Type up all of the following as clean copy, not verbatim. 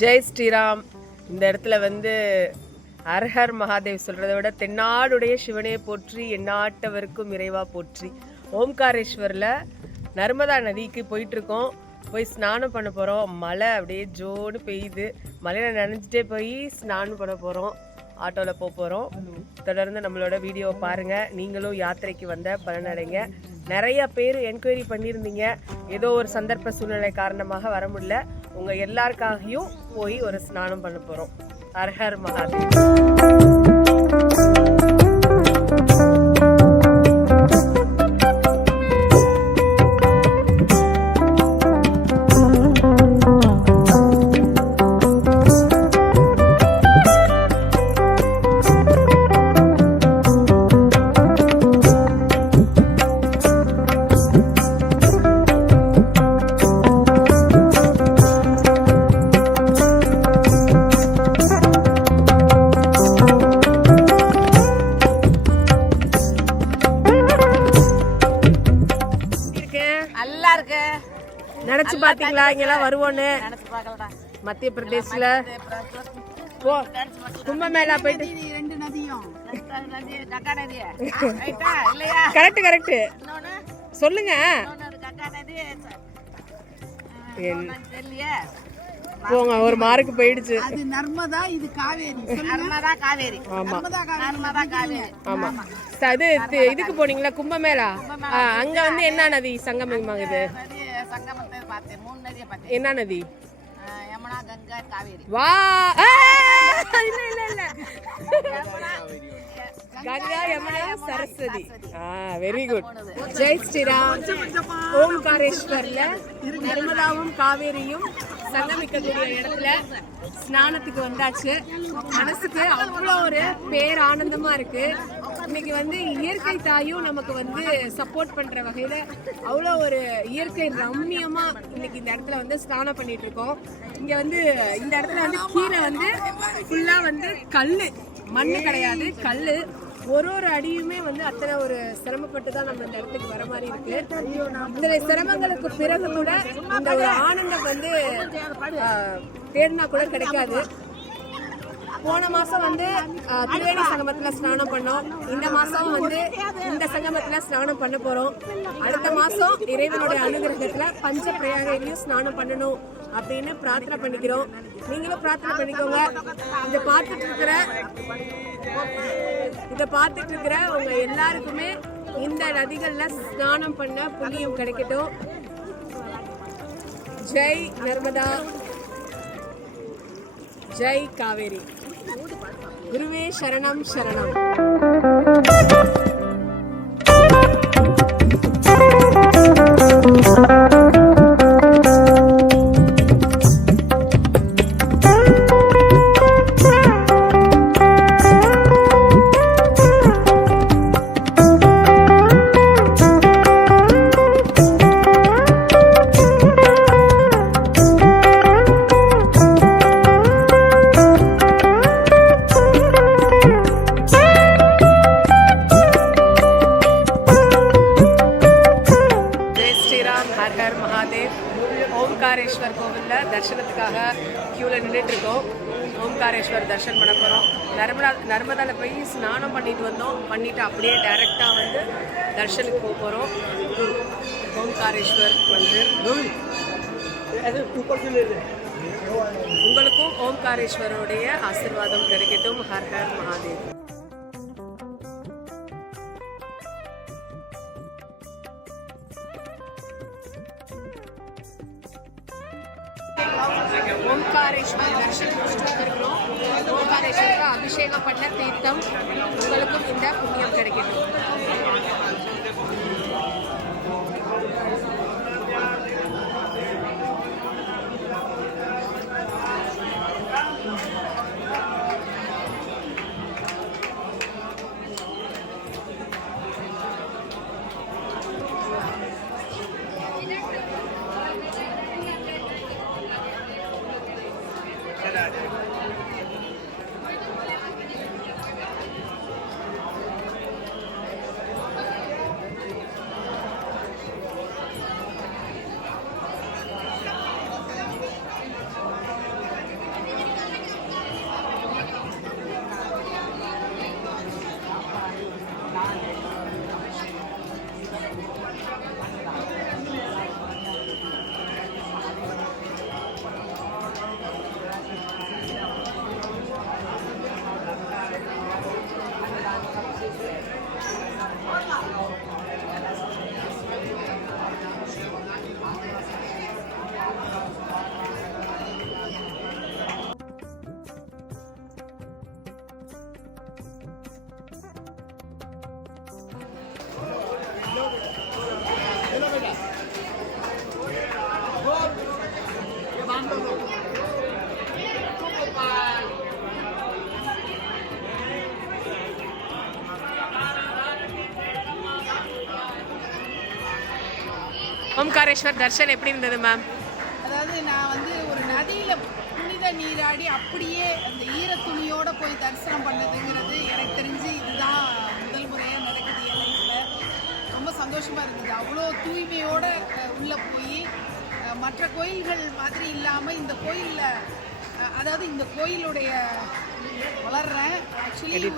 ஜெய் ஸ்ரீராம். இந்த இடத்துல வந்து ஹர் மகாதேவ் சொல்கிறத விட தென்னாடுடைய சிவனே போற்றி எந்நாட்டவருக்கும் இறைவா போற்றி. ஓம்காரேஸ்வரில் நர்மதா நதிக்கு போயிட்டுருக்கோம். போய் ஸ்நானம் பண்ண போகிறோம். மழை அப்படியே ஜோடு பெய்யுது. மழையில் நனைஞ்சிட்டே போய் ஸ்நானம் பண்ண போகிறோம். ஆட்டோவில் போகிறோம். தொடர்ந்து நம்மளோட வீடியோவை பாருங்கள். நீங்களும் யாத்திரைக்கு வந்த பலனடைங்க. நிறைய பேர் என்கொயரி பண்ணியிருந்தீங்க. ஏதோ ஒரு சந்தர்ப்ப சூழ்நிலை காரணமாக வர முடியல. உங்கள் எல்லாருக்காகவும் போய் ஒரு ஸ்நானம் பண்ண போகிறோம். ஹர் மகாதேவ். நினைச்சு பாத்தீங்களா இங்கெல்லாம் வருவோன்னு? மத்திய பிரதேசல போ கும்பமேளா போயிட்டு கரெக்ட் கரெக்ட் சொல்லுங்க. போங்க, ஒரு மார்க்கு போயிடுச்சு. அது நர்மதா, இது காவேரி. நர்மதா காவேரி. ஆமா நர்மதா காவேரி. ஆமா. அது இதுக்கு போனீங்களா கும்பமேளா? அங்க வந்து என்ன நதி சங்கமமாகுது? சங்கமத்தை பார்த்தேன். 3 நதியை பார்த்தேன். என்ன நதி? யமுனா, கங்கா, காவேரி. வா இல்ல இல்ல இல்ல கங்கா, யமுனா, சரஸ்வதி. Very good. ஜெய் ஸ்ரீராம். ஓம்காரேஸ்வர்ல நர்மதாவும் காவேரியும் சங்கமிக்கக்கூடிய இடத்துல ஸ்நானத்துக்கு வந்தாச்சு. மனசுக்கு அவ்வளோ ஒரு பேர் ஆனந்தமா இருக்கு. இன்னைக்கு வந்து இயற்கை தாயும் நமக்கு வந்து சப்போர்ட் பண்ற வகையில அவ்வளோ ஒரு இயற்கை ரம்மியமா இன்னைக்கு இந்த இடத்துல வந்து ஸ்நானம் பண்ணிட்டு இருக்கோம். இங்க வந்து இந்த இடத்துல வந்து கீழே வந்து ஃபுல்லா வந்து கல்லு, மண்ணு கிடையாது, கல்லு. ஒரு அடியுமே வந்து அத்தனை ஒரு சிரமப்பட்டு தான் நம்ம இந்த இடத்துக்கு வர மாதிரி இருக்கு. இந்த சிரமங்களுக்கு பிறகு கூட இந்த ஒரு ஆனந்தம் வந்து தேடினா கூட கிடைக்காது. போன மாசம் வந்து திரிவேணி சங்கமத்துல ஸ்நானம் பண்ணோம். இந்த மாசம் வந்து இந்த சங்கமத்துல ஸ்நானம் பண்ண போறோம். அடுத்த மாசம் இறைவனுடைய அனுகிரகத்துல பஞ்ச பிரயாகையிலையும் ஸ்நானம் பண்ணணும் அப்படின்னு பிரார்த்தனை பண்ணிக்கிறோம். நீங்களும் பிரார்த்தனை பண்ணிக்கோங்க. இதை பார்த்துட்டு இருக்கிற உங்க எல்லாருக்குமே இந்த நதிகள்ல ஸ்நானம் பண்ண புண்ணியம் கிடைக்கட்டும். ஜெய் நர்மதா, ஜெய் காவேரி. குருவே சரணம் சரணம். ஹர் மகாதேவ். ஓம்காரேஸ்வர் கோவிலில் தர்சனத்துக்காக க்யூவில் நின்றுட்டு இருக்கோம். ஓம்காரேஸ்வர் தர்ஷன் பண்ண போகிறோம். நர்மதாவில் போய் ஸ்நானம் பண்ணிட்டு வந்தோம். பண்ணிவிட்டு அப்படியே டைரெக்டாக வந்து தர்ஷனுக்கு போக போகிறோம். ஓம்காரேஸ்வர் வந்து உங்களுக்கும் ஓம்காரேஸ்வரோடைய ஆசீர்வாதம் கிடைக்கட்டும். ஹர் ஹர் மகாதேவ். ஓம்காரேஸ்வர் தர்ஷன் முடிச்சுட்டு வந்திருக்கிறோம். ஓம்காரேஸ்வருக்கு அபிஷேகம் பண்ண தீர்த்தம். உங்களுக்கும் இந்த புண்ணியம் கிடைக்கட்டும். ஓம்காரேஸ்வர் தர்ஷன் எப்படி இருந்தது மேம்? அதாவது நான் வந்து ஒரு நதியில புனித நீராடி அப்படியே அந்த ஈர துணியோட போய் தரிசனம் பண்ணதுங்கிறது எனக்கு தெரிஞ்சு இதுதான் முதல் முறையாக நடக்குது என் லைஃப்பில். ரொம்ப சந்தோஷமாக இருந்தது. அவ்வளோ தூய்மையோட உள்ளே போய் மற்ற கோயில்கள் மாதிரி இல்லாமல் இந்த கோயிலில், அதாவது இந்த கோயிலுடைய வளர்றேன் ஆக்சுவலி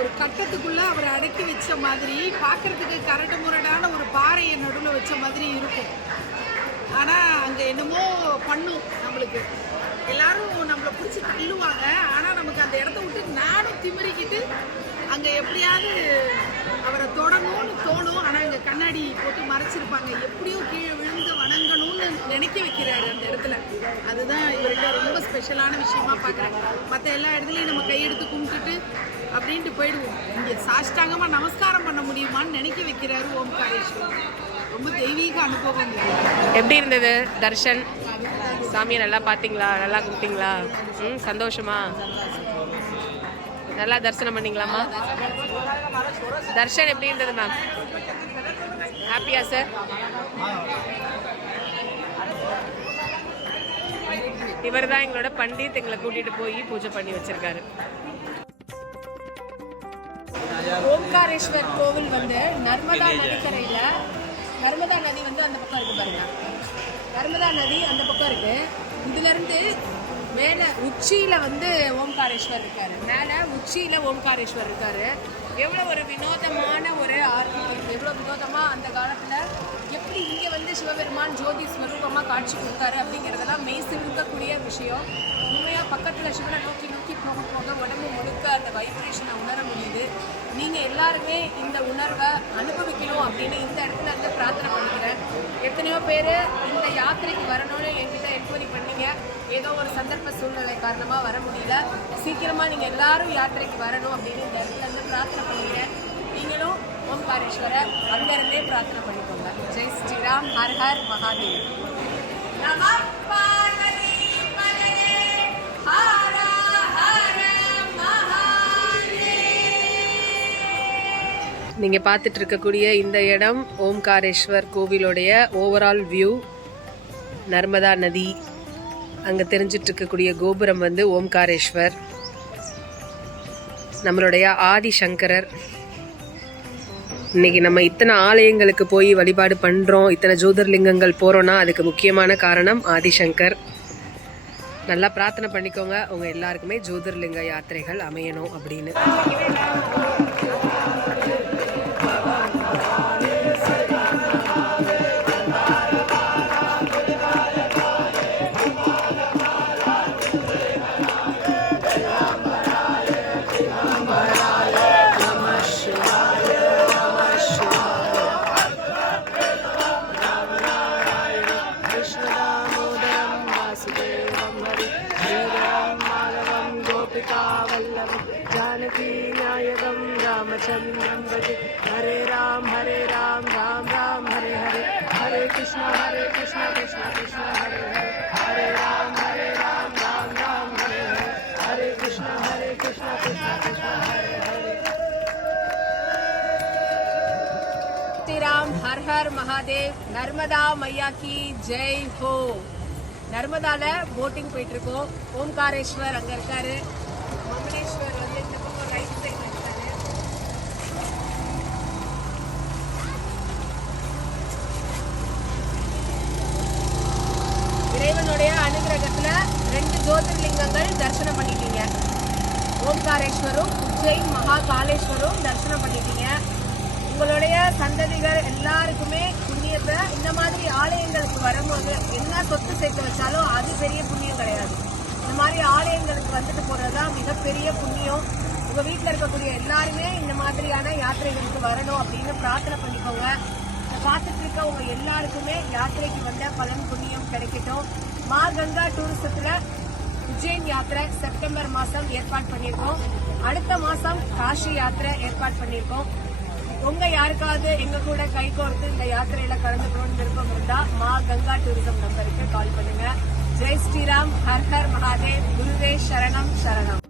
ஒரு கட்டத்துக்குள்ளே அவரை அடக்கி வச்ச மாதிரி பார்க்குறதுக்கு கரடு முரடான ஒரு பாறையை நடுவில் வச்ச மாதிரி இருக்கும். ஆனால் அங்கே என்னமோ பண்ணும் நம்மளுக்கு. எல்லாரும் நம்மளை பிடிச்சி தள்ளுவாங்க. ஆனால் நமக்கு அந்த இடத்த விட்டு நானும் திமிரிக்கிட்டு அங்கே எப்படியாவது அவரை தொடணும்னு தோணும். ஆனால் அங்கே கண்ணாடி போட்டு மறைச்சிருப்பாங்க. எப்படியோ கீழே விழுந்து வணங்கணும்னு நினைக்க வைக்கிறாரு அந்த இடத்துல. அதுதான் இவர்கிட்ட ரொம்ப ஸ்பெஷலான விஷயமா பார்க்குறேன். மற்ற எல்லா இடத்துலையும் நம்ம கையெடுத்து கும்பிட்டுட்டு அப்படின்ட்டு போயிடுவோம். இங்கே சாஷ்டாங்கமாக நமஸ்காரம் பண்ண முடியுமான்னு நினைக்க வைக்கிறாரு ஓம்காரேஸ்வர். ரொம்ப தெய்வீக அனுபவம். எப்படி இருந்தது தர்ஷன்? சாமியை நல்லா பார்த்தீங்களா? நல்லா கும்பிட்டீங்களா? சந்தோஷமா? நல்லா தரிசனம் பண்ணீங்களாமா? தர்ஷன் எப்படி இருந்தது மேம்? ஹாப்பியா சார்? இவர் தான் எங்களோட பண்டித், எங்களை கூட்டிட்டு போய் பூஜை பண்ணி வச்சிருக்காரு. ஓம்காரேஸ்வர் கோவில் வந்து நர்மதா நதிக்கரையில், நர்மதா நதி வந்து அந்த பக்கம் இருக்கு பாருங்க. நர்மதா நதி அந்த பக்கம் இருக்கு. இதுலேருந்து மேலே உச்சியில் வந்து ஓம்காரேஸ்வர் இருக்காரு. மேலே உச்சியில் ஓம்காரேஸ்வர் இருக்காரு. எவ்வளோ ஒரு வினோதமான ஒரு ஆர்கிடெக்ட், எவ்வளோ வினோதமாக அந்த காலத்தில் எப்படி இங்கே வந்து சிவபெருமான் ஜோதி ஸ்வரூபமாக காட்சி கொடுத்தாரு அப்படிங்கிறதெல்லாம் மெய் சிலுக்கக்கூடிய விஷயம். உண்மையாக பக்கத்தில் சிவனை நோக்கி நோக்கி போக போக உடம்பு முழுக்க அந்த வைப்ரேஷனை உணர முடியுது. நீங்கள் எல்லாருமே இந்த உணர்வை அனுபவிக்கணும் அப்படின்னு இந்த இடத்துல இருந்து பிரார்த்தனை பண்ணிக்கிறேன். எத்தனையோ பேர் இந்த யாத்திரைக்கு வரணும்னு என்கிட்ட என்கொயரி பண்ணீங்க. ஏதோ ஒரு சந்தர்ப்ப சூழ்நிலை காரணமாக வர முடியல. சீக்கிரமாக நீங்கள் எல்லாரும் யாத்திரைக்கு வரணும் அப்படின்னு இந்த இடத்துல இருந்து பிரார்த்தனை பண்ணிக்கிறேன். நீங்களும் ஓம்காரேஸ்வரை அங்கிருந்தே பிரார்த்தனை பண்ணிக்கோங்க. ஜெய் ஸ்ரீராம். ஹர் ஹர் மகாதேவ். நீங்கள் பார்த்துட்டு இருக்கக்கூடிய இந்த இடம் ஓம்காரேஸ்வர் கோவிலுடைய ஓவரால் வியூ. நர்மதா நதி, அங்கே தெரிஞ்சிட்டு இருக்கக்கூடிய கோபுரம் வந்து ஓம்காரேஸ்வர், நம்மளுடைய ஆதிசங்கரர். இன்னைக்கு நம்ம இத்தனை ஆலயங்களுக்கு போய் வழிபாடு பண்ணுறோம், இத்தனை ஜோதிர்லிங்கங்கள் போகிறோன்னா அதுக்கு முக்கியமான காரணம் ஆதிசங்கர். நல்லா பிரார்த்தனை பண்ணிக்கோங்க, உங்கள் எல்லாருக்குமே ஜோதிர்லிங்க யாத்திரைகள் அமையணும் அப்படின்னு. जानकी नायकं रामचन्द्रं भजे. हरे राम राम राम हरे हरे. हरे कृष्ण कृष्ण कृष्ण हरे हरे. हरे राम राम राम हरे हरे. हरे कृष्ण कृष्ण कृष्ण हरे हरे. श्री राम. हर हर महादेव. नर्मदा मैया की जय हो. நர்மதால போட்டிங் போயிட்டு இருக்கோம். ஓம்காரேஸ்வர் அங்க இருக்காரு. மமலேஸ்வர் வந்து இந்த பக்கம் ரைட் சைடு இருக்காரு. இறைவனுடைய அனுகிரகத்துல 2 ஜோதிர்லிங்கங்கள் தரிசனம் பண்ணிட்டீங்க. ஓம்காரேஸ்வரும் உஜ்ஜைன் மகாகாலேஸ்வரும் தரிசனம் பண்ணிட்டீங்க. உங்களுடைய சந்ததிகள் எல்லாருக்குமே புண்ணியத்தை, இந்த மாதிரி ஆலயங்களுக்கு வரும்போது என்ன சொத்து சேர்த்து வச்சாலும் அது பெரிய புண்ணியம் கிடையாது. இந்த மாதிரி ஆலயங்களுக்கு வந்துட்டு போறதுதான் மிகப்பெரிய புண்ணியம். உங்க வீட்டில் இருக்கக்கூடிய எல்லாருமே இந்த மாதிரியான யாத்திரைகளுக்கு வரணும் அப்படின்னு பிரார்த்தனை பண்ணிக்கோங்க. பார்த்துட்டு இருக்க உங்க எல்லாருக்குமே யாத்திரைக்கு வந்த பலன் புண்ணியம் கிடைக்கட்டும். மா கங்கா டூரிசத்துல உஜ்ஜைன் யாத்திரை செப்டம்பர் மாசம் ஏற்பாடு பண்ணியிருக்கோம். அடுத்த மாசம் காஷி யாத்திரை ஏற்பாடு பண்ணியிருக்கோம். உங்க யாருக்காவது எங்க கூட கை கோர்த்து இந்த யாத்திரையில கலந்துக்கணும்னு விருப்பம் இருந்தா மா கங்கா டூரிசம் நம்பருக்கு கால் பண்ணுங்க. ஜெய் ஸ்ரீராம். ஹர் ஹர் மகாதேவ். குருவே சரணம் சரணம்.